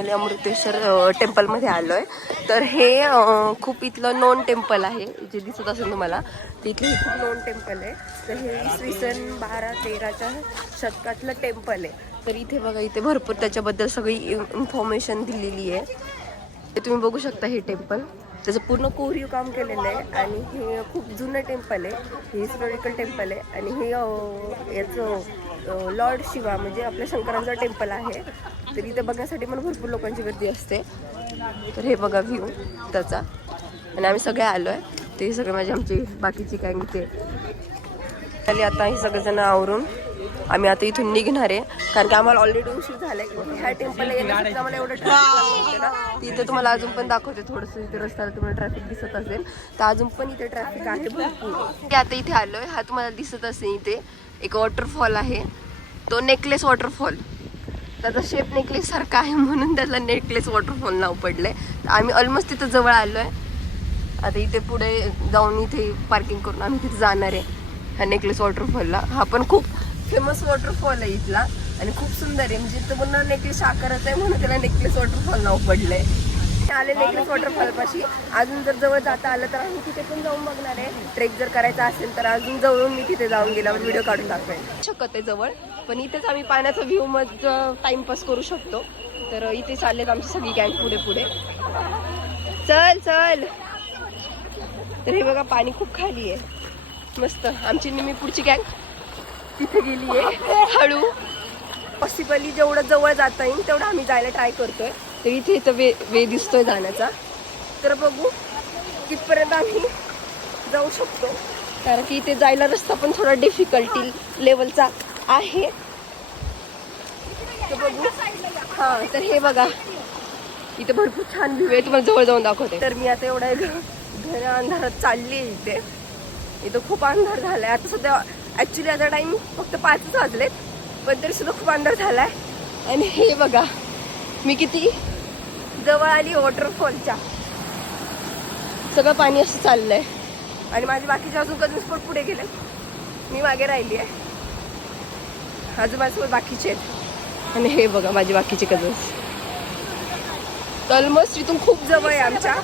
अमृतेश्वर टेम्पलमध्ये आलो आहे. तर हे खूप इथलं नोन टेम्पल आहे, जे दिसत असेल तुम्हाला. तिथले खूप नोन टेम्पल आहे. तर हे इसवी सन 12-13च्या शतकातलं टेम्पल आहे. तर इथे बघा, इथे भरपूर त्याच्याबद्दल सगळी इन्फॉर्मेशन दिलेली आहे. ते तुम्ही बघू शकता. हे टेम्पल त्याचं पूर्ण कोरीव काम केलेलं आहे आणि हे खूप जुनं टेम्पल आहे. हे हिस्टॉरिकल टेम्पल आहे आणि हे याचं लॉर्ड शिवा म्हणजे आपल्या शंकरांचं टेम्पल आहे. तर इथे बघण्यासाठी पण भरपूर लोकांची गर्दी असते. तर हे बघा व्ह्यू त्याचा. आणि आम्ही सगळे आलो आहे. ते सगळे माझे आमची बाकीची काय ते खाली. आता हे सगळेजण आवरून आम्ही आता इथून निघणार आहे, कारण की आम्हाला ऑलरेडी उशीर झाला आहे. ह्या टेम्पलला येण्यासाठी आम्हाला एवढं ट्रॅफिक लागलं ना. तिथे तुम्हाला अजून पण दाखवते थोडंसं. इथे रस्त्याला तुम्हाला ट्रॅफिक दिसत असेल तर अजून पण इथे ट्रॅफिक आहे भरपूर. आता इथे आलोय. हा तुम्हाला दिसत असेल इथे एक वॉटरफॉल आहे, तो नेकलेस वॉटरफॉल. त्याचा शेप नेकलेस सारखा आहे म्हणून त्याला नेकलेस वॉटरफॉल नाव पडलंय. तर आम्ही ऑलमोस्ट तिथं जवळ आलोय. आता इथे पुढे जाऊन इथे पार्किंग करून आम्ही तिथे जाणार आहे ह्या नेकलेस वॉटरफॉलला. हा पण खूप फेमस वॉटरफॉल आहे इथला आणि खूप सुंदर आहे. म्हणजे तो पुन्हा नेकलेस आकाराचा आहे म्हणून त्याला नेकलेस वॉटरफॉल नाव पडलंय. आले नेकलेस वॉटरफॉल पाशी. अजून जर जवळ जाता आलं तर आम्ही तिथे पण जाऊन बघणार आहे. ट्रेक जर करायचा असेल तर अजून जवळून मी तिथे जाऊन गेल्यावर व्हिडिओ काढून दाखवेन. शकत आहे जवळ, पण इथेच आम्ही पाण्याचा व्ह्यू मध्ये टाइमपास करू शकतो. तर इथे चाललेत आमची सगळी गँग पुढे पुढे. चल चल. तर हे बघा पाणी खूप खाली आहे मस्त. आमची नेहमी पुढची गँग तिथे गेली आहे. हळू पॉसिबली जेवढं जवळ जाता येईल तेवढं आम्ही जायला ट्राय करतोय. तर इथे इथं वे दिसतोय जाण्याचा. तर बघू कितपर्यंत आम्ही जाऊ शकतो, कारण की इथे जायला रस्ता पण थोडा डिफिकल्टी लेवलचा आहे. तर बघू. हां, तर हे बघा इथे भरपूर छान व्ह्यू आहे. तुम्हाला जवळ जाऊन दाखवते. तर मी आता एवढ्या घरा अंधारात चालली आहे. इथं खूप अंधार झालाय आता सध्या. ॲक्च्युली आता टाईम फक्त 5 वाजलेत, पण तरी सुद्धा खूप अंधार झालाय. आणि हे बघा मी किती जवळ आली वॉटरफॉलच्या. सगळं पाणी असं चाललंय आणि माझे बाकीचे अजून कझन्स पण पुढे गेले, मी मागे राहिली आहे. अजून माझ्यासोबत बाकीचे आहेत. आणि हे बघा माझे बाकीचे कझन्स. ऑलमोस्ट इथून खूप जवळ आहे आमच्या.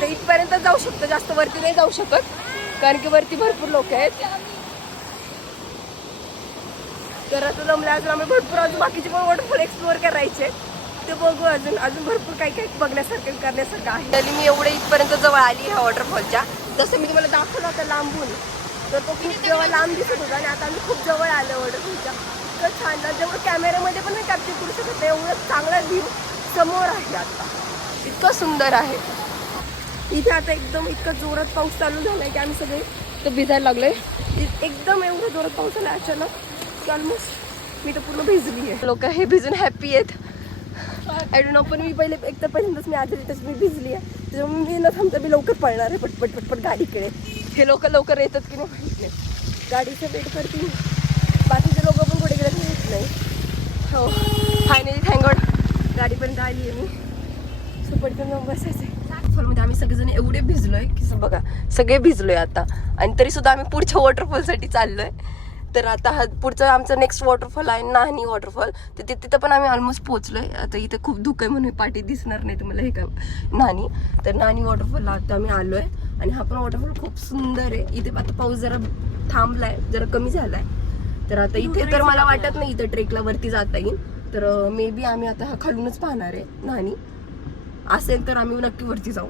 तर इथपर्यंत जाऊ शकतो, जास्त वरती नाही जाऊ शकत कारण की वरती भरपूर लोक आहेत. तर आता जमलं अजून आम्ही भरपूर अजून बाकीचे पण वॉटरफॉल एक्सप्लोअर करायचे. ते बघू. अजून भरपूर काही काही बघण्यासारखं करण्यासारखं आहे. तरी मी एवढे इथपर्यंत जवळ आली ह्या वॉटरफॉलच्या. जसं मी तुम्हाला दाखवलं होतं लांबून, तर तो खूप जेव्हा लांब दिसत होता आणि आता आम्ही खूप जवळ आलो वॉटरफॉलच्या. इतकं छान ना, जेवढं कॅमेऱ्यामध्ये पण मी कॅप्चर करू शकत नाही एवढं चांगला व्ह्यू समोर आहे. आता इतकं सुंदर आहे इथे. आता एकदम इतकं जोरात पाऊस चालू झालाय की आम्ही सगळे तर भिजायला लागलोय. एकदम एवढं जोरात पाऊस आला अचानक की ऑलमोस्ट मी तर पूर्ण भिजली आहे. लोक हे भिजून हॅप्पी आहेत. आय डोंट नो, पण मी पहिल्यांदाच मी आधी मी भिजली आहे. त्याच्यामुळे मी न थांबता मी लवकर पळणार आहे पटपट गाडीकडे. हे लोक लवकर येतात की नाही माहीत नाही. गाडीचं वेट करतील. बाकीचे लोक पण पुढे गेले येत नाही. हो, फायनली थँक गॉड गाडीपर्यंत आली आहे मी. सो पटकन जाऊन बसायचं. मध्ये आम्ही सगळेजण एवढे भिजलोय की बघा सगळे भिजलोय आता. आणि तरी सुद्धा आम्ही पुढच्या वॉटरफॉलसाठी चाललोय. तर आता हा पुढचं आमचं नेक्स्ट वॉटरफॉल आहे नाहनी वॉटरफॉल. तर तिथं पण आम्ही ऑलमोस्ट पोहोचलोय. आता इथे खूप धुकं आहे म्हणून पाठी दिसणार नाही तुम्हाला हे का नाहनी. तर नाहनी वॉटरफॉलला आता आम्ही आलोय आणि हा पण वॉटरफॉल खूप सुंदर आहे. इथे आता पाऊस जरा थांबलाय, जरा कमी झालाय. तर आता इथे तर मला वाटत नाही इथं ट्रेकला वरती जाता येईल. तर मे बी आम्ही आता हा खालूनच पाहणार आहे. नाहनी असेल तर आम्ही नक्की वरती जाऊ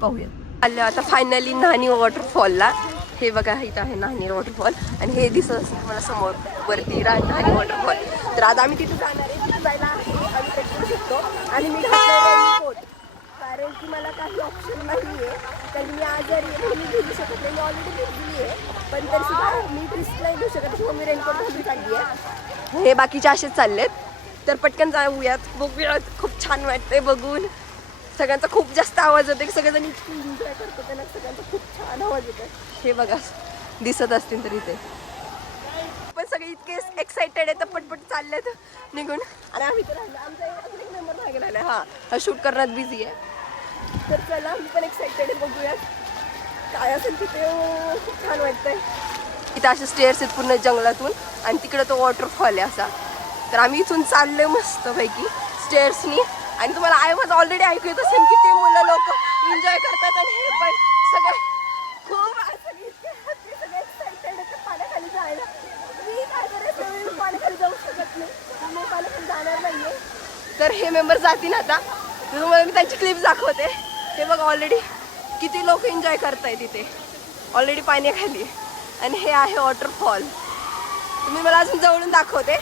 पाहूयात. आलं आता फायनली नाहनी वॉटरफॉलला. हे बघा इथं आहे नाहनी वॉटरफॉल आणि हे दिसत असेल मला समोर वरती नाहनी वॉटरफॉल. तर आता आम्ही तिथे जाणार आहे. तिथे जायला आम्ही ट्रेक करू शकतो. आणि मी रेनकोट, कारण की मला काही ऑप्शन नाही आहे. कारण मी आजारी आहे म्हणून मी भिजू शकत नाही. मी ऑलरेडी भिजली आहे, पण तरी सुद्धा मी रिस्क नाही घेऊ शकत. त्याच्यामुळे मी रेनकोट घालून चालली आहे. हे बाकीचे असेच चाललेत. तर पटकन जाऊयात, बघूयात. खूप छान वाटतंय बघून. सगळ्यांचा खूप जास्त आवाज येतो. सगळेजण इतकी एन्जॉय करतो त्यांना. सगळ्यांचा खूप छान आवाज येतो. हे बघा दिसत असतील तर इथे पण सगळे इतके एक्साइटेड आहेत, पटपट चाललेत निघून. आणि आम्ही तर आमचा अजून एक नंबर मागे राहिला. हा शूट करण्यात बिझी आहे. तर चला मी पण एक्साइटेड आहे. बघूयात काय असेल तिथे. खूप छान वाटतंय. इथे असे स्टेअर्स आहेत पूर्ण जंगलातून आणि तिकडे तो वॉटरफॉल आहे असा. तर आम्ही इथून चाललोय मस्तपैकी स्टेअर्सनी. आणि तुम्हाला आवाज ऑलरेडी ऐकू येत असेल किती मुलं लोक एन्जॉय करतात आणि हे पण सगळं खूप सगळे एक्साइटेड पाण्याखाली जायला. मी काय करायचं मी पाण्याखाली जाऊ शकत नाही, मी पाण्याखाली जाणार नाहीये. तर हे मेंबर जातील आता, तर तुम्हाला मी त्यांची क्लिप दाखवते. हे बघा ऑलरेडी किती लोक एन्जॉय करताय तिथे ऑलरेडी पाण्याखाली. आणि हे आहे वॉटरफॉल, तुम्ही मला अजून जवळून दाखवते.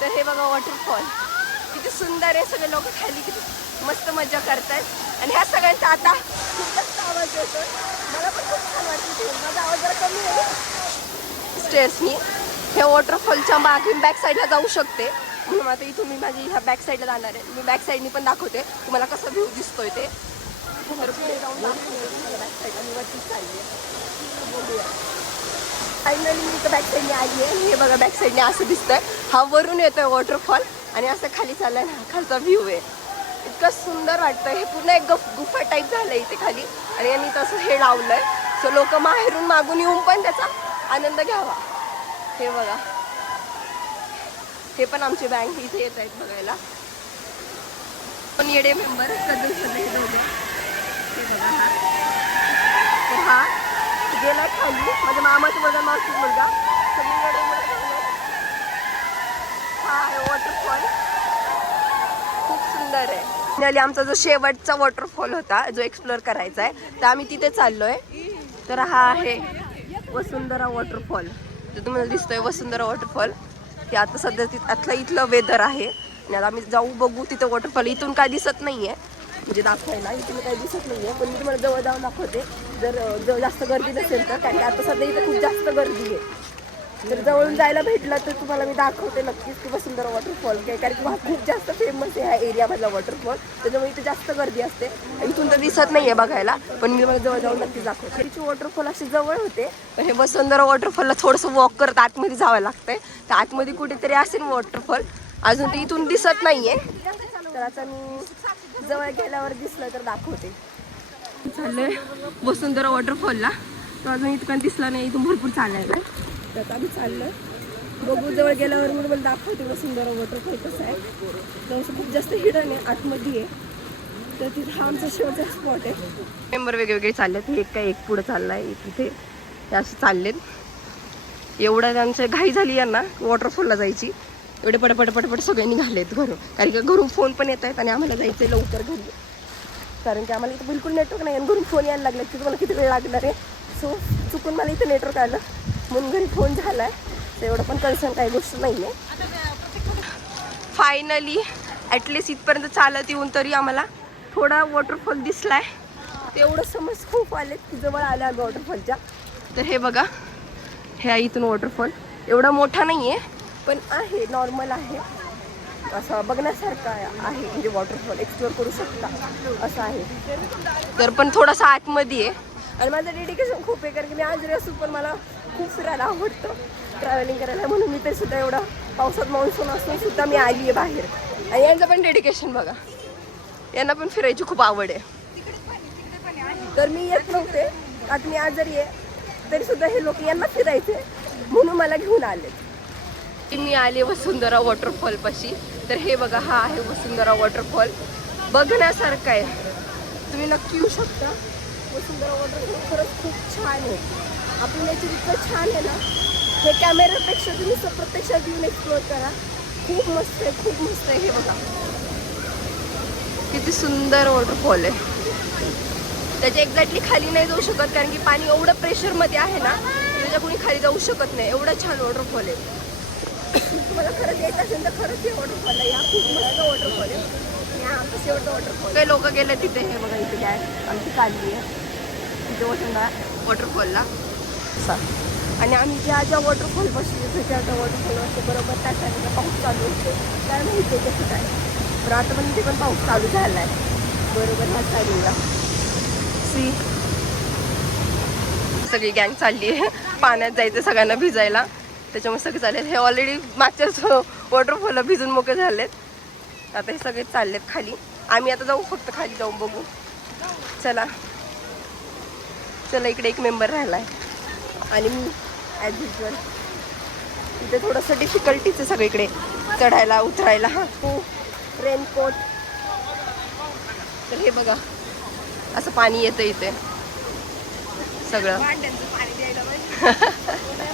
तर हे बघा वॉटरफॉल किती सुंदर आहे. सगळे लोक खाली किती मस्त मजा करतायत. आणि ह्या सगळ्यांचा आता खूप जास्त आवाज येतो. मला पण खूप छान वाटतं, माझा आवाज जरा कमी आहे. स्टेअर्सनी ह्या वॉटरफॉलच्या मागे बॅक साईडला जाऊ शकते, म्हणून आता इथून मी माझी ह्या बॅक साईडला जाणार आहे. मी बॅक साईडनी पण दाखवते तुम्हाला कसा व्ह्यू दिसतोय ते. पुढे जाऊन दाखवते तुम्हाला बॅक साईडला मी वरतीच चालली आहे. बघूया. फायनली मी इथं बॅक साईडने आली आहे. हे बघा बॅक साईडने असं दिसतंय, हा वरून येतोय वॉटरफॉल आणि असं खाली चाललाय ना, खालचा व्ह्यू आहे. इतकं सुंदर वाटतं. हे पूर्ण एक गुफा टाईप झालं इथे खाली आणि यांनी तसं हे लावलंय सो लोक माहेरून मागून येऊन पण त्याचा आनंद घ्यावा. हे बघा हे पण आमचे बँक इथे येत आहेत बघायला. पण येडे मेंबर कधी हे दोघं. हे बघा हा गेला खाली, माझ्या मामाचा मुलगा मावशीचा मुलगा सगळीकडे. हा आहे वॉटरफॉल, खूप सुंदर आहे. फायनली आमचा जो शेवटचा वॉटरफॉल होता जो एक्सप्लोअर करायचा आहे तर आम्ही तिथे चाललोय. तर हा आहे वसुंधरा वॉटरफॉल, जो तुम्हाला दिसतोय वसुंधरा वॉटरफॉल. ते आता सध्या आतलं इथलं वेदर आहे आणि आता आम्ही जाऊ बघू तिथं वॉटरफॉल. इथून काय दिसत नाहीये म्हणजे दाखवायला, इथून काही दिसत नाहीये, पण मी तुम्हाला जवळ जाऊन दाखवते जर जास्त गर्दी नसेल तर. कारण की आता सध्या इथं खूप जास्त गर्दी आहे. जर जवळून जायला भेटलं तर तुम्हाला मी दाखवते नक्कीच की वसुंधरा वॉटरफॉल काय, कारण की खूप जास्त फेमस आहे ह्या एरियामधला वॉटरफॉल. त्याच्यामुळे इथे जास्त गर्दी असते. इथून तर दिसत नाही आहे बघायला, पण मी तुम्हाला जवळ जाऊन नक्कीच दाखवते. तिची वॉटरफॉल असे जवळ होते, पण हे वसुंधरा वॉटरफॉलला थोडंसं वॉक करत आतमध्ये जावं लागतंय. तर आतमध्ये कुठेतरी असेल वॉटरफॉल, अजून ते इथून दिसत नाही आहे. तर आता मी जवळ गेल्यावर दिसलं तर दाखवते. चाललंय वसुंधरा वॉटरफॉलला, तो अजून इतकं दिसला नाही, इथून भरपूर चालायला. तर आता आम्ही चाललोय, बघू जवळ गेल्यावर मी मला दाखवते वसुंधरा वॉटरफॉल कसं आहे. तर खूप जास्त हिडन आहे, आतमध्ये आहे. तर तिथे हा आमचा शेवटचा स्पॉट आहे. मेंबर वेगवेगळे चाललेत, एक काय एक पुढं चाललाय तिथे, ते असे चाललेत. एवढं त्यांचं घाई झाली यांना वॉटरफॉलला जायची, एवढे पटपट सगळे निघालेत घरून. कारण की घरून फोन पण येत आहेत आणि आम्हाला जायचं आहे लवकर घरी, कारण की आम्हाला इथं बिलकुल नेटवर्क नाही. आणि घरून फोन यायला लागले की तुम्हाला किती वेळ लागणार आहे. सो चुकून मला इथं नेटवर्क आलं म्हणून घरी फोन झाला आहे. तर एवढं पण कन्सर्न काही गोष्ट नाही आहे. फायनली ॲटलिस्ट इथपर्यंत चालत येऊन तरी आम्हाला थोडा वॉटरफॉल दिसला आहे. तेवढं समज खूप आलेत की जवळ आल्या वॉटरफॉलच्या. तर हे बघा हे आहे इथून वॉटरफॉल. एवढा मोठा नाही आहे पण आहे, नॉर्मल आहे, असं बघण्यासारखं आहे. म्हणजे वॉटरफॉल एक्सप्लोअर करू शकता असं आहे. तर पण थोडासा आतमध्ये आहे. आणि माझं डेडिकेशन खूप आहे, कारण की मी आजारी असू पण मला खूप फिरायला आवडतं, ट्रॅव्हलिंग करायला. म्हणून मी तरी सुद्धा एवढं पावसात मान्सून असून सुद्धा मी आली आहे बाहेर. आणि यांचं पण डेडिकेशन बघा, यांना पण फिरायची खूप आवड आहे. तर मी येत नव्हते, आता मी आजारी आहे, तरी सुद्धा हे लोक यांना फिरायचे म्हणून मला घेऊन आले. मी आले वसुंधरा वॉटरफॉल पाशी. तर हे बघा हा आहे वसुंधरा वॉटरफॉल, बघण्यासारखं आहे, तुम्ही नक्की येऊ शकता. वसुंधरा वॉटरफॉल खरंच खूप छान आहे. आपलं नेचर इतकं छान आहे ना, हे कॅमेऱ्यापेक्षा तुम्ही प्रत्यक्षात येऊन एक्सप्लोअर करा. खूप मस्त आहे, खूप मस्त आहे. हे बघा किती सुंदर वॉटरफॉल आहे. त्याच्या एक्झॅक्टली खाली नाही जाऊ शकत, कारण की पाणी एवढं प्रेशरमध्ये आहे ना, त्याच्या कोणी खाली जाऊ शकत नाही. एवढं छान वॉटरफॉल आहे. तुम्हाला खरंच यायचं असेल तर खरंच हे वॉटरफॉलला या, खूप मस्त वॉटरफॉल आहे. आमचं शेवटचं वॉटरफॉल काही लोक गेले तिथे. हे बघा इथे काय आमची चालली आहे तिथे वसुंधरा वॉटरफॉलला. आणि आम्ही ज्या वॉटरफॉल बसलो त्या वॉटरफॉल असतो बरोबर त्या साईडला पाऊस चालू होतो. काय माहिती आहे कसं काय, तर आता पण इथे पण पाऊस चालू झाला आहे बरोबर ह्या साईडला. सगळी गँग चालली आहे, पाण्यात जायचं सगळ्यांना भिजायला, त्याच्यामुळे सगळे चाललेत. हे ऑलरेडी मागच्याच वॉटरफॉलला भिजून मोकळे झालेत. आता हे सगळे चाललेत खाली. आम्ही आता जाऊ, फक्त खाली जाऊन बघू. चला इकडे एक मेंबर राहिला आहे आणि मी ॲज युजल. इथे थोडंसं डिफिकल्टीच आहे सगळीकडे चढायला उतरायला. हो रेनकोट. तर हे बघा असं पाणी येतं इथे सगळं.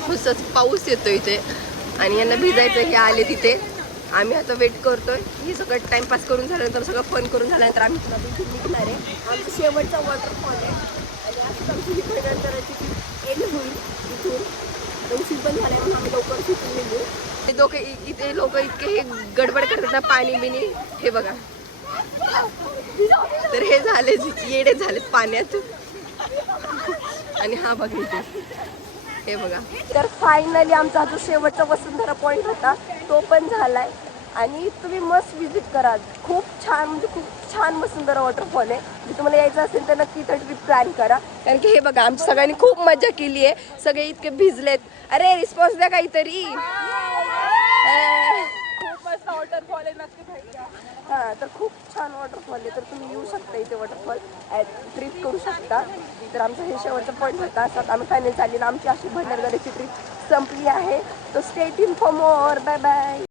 नुसतंच पाऊस येतो इथे आणि यांना भिजायचं. हे आले तिथे, आम्ही आता वेट करतोय. हे सगळं टाइमपास करून झाल्यानंतर, सगळं फन करून झाल्यानंतर आम्ही तुला इथून निघणार आहे. आमचा शेवटचा वॉटरफॉल आहे आणि असंच आमची ही भयंकराची एंड होईल इथून. उशीर पण झाला म्हणून आम्ही लवकर तिथून निघू. हे इथे लोक इतके हे गडबड करतात ना पाणी बिनी. हे बघा, तर हे झाले येडे झालेत पाण्यात. आणि हा बघा इथे, हे बघा. तर फायनली आमचा जो शेवटचा वसुंधरा पॉईंट होता तो पण झालाय आणि तुम्ही मस्त विजिट करा. खूप छान, म्हणजे खूप छान वसुंधरा वॉटरफॉल आहे. जर तुम्हाला यायचं असेल तर नक्की तर ट्रिप प्लॅन करा. कारण की हे बघा, आमच्या सगळ्यांनी खूप मजा केली आहे. सगळे इतके भिजलेत. अरे रिस्पॉन्स द्या काहीतरी. खूप मस्त वॉटरफॉल आहे, नक्की भेटा. हां, तर खूप छान वॉटरफॉल आहे. तर तुम्ही येऊ शकता इथे, वॉटरफॉल ट्रिप करू शकता. तर आमचं हे शेवटचा पॉईंट होता. असं आम्ही फायनल चाललेलं. आमची अशी भंडारदऱ्याची ट्रिप संपली आहे. तो stay tune for more. Bye bye.